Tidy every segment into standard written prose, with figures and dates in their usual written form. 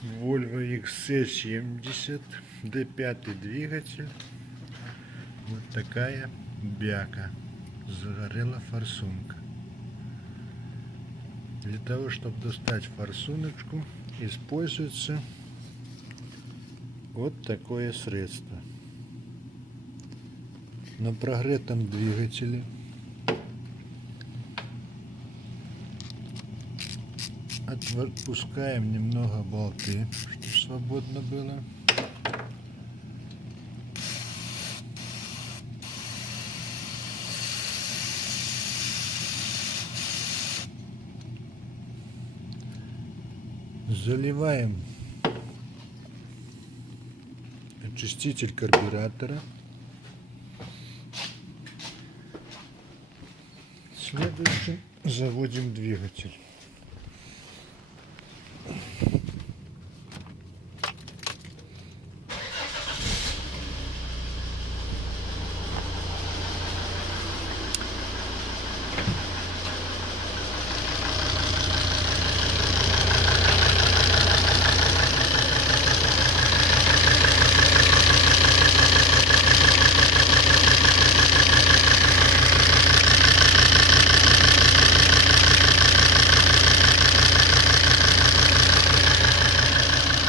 Volvo XC70, D5 двигатель. Вот такая бяка. Загорела форсунка. Для того, чтобы достать форсуночку, используется вот такое средство. На прогретом двигателе отпускаем немного болты, чтобы свободно было. Заливаем очиститель карбюратора. Следующим заводим двигатель.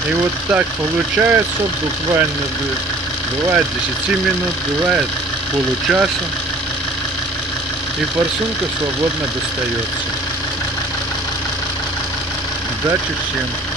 И вот так получается, буквально бывает 10 минут, бывает получаса, и форсунка свободно достается. Удачи всем!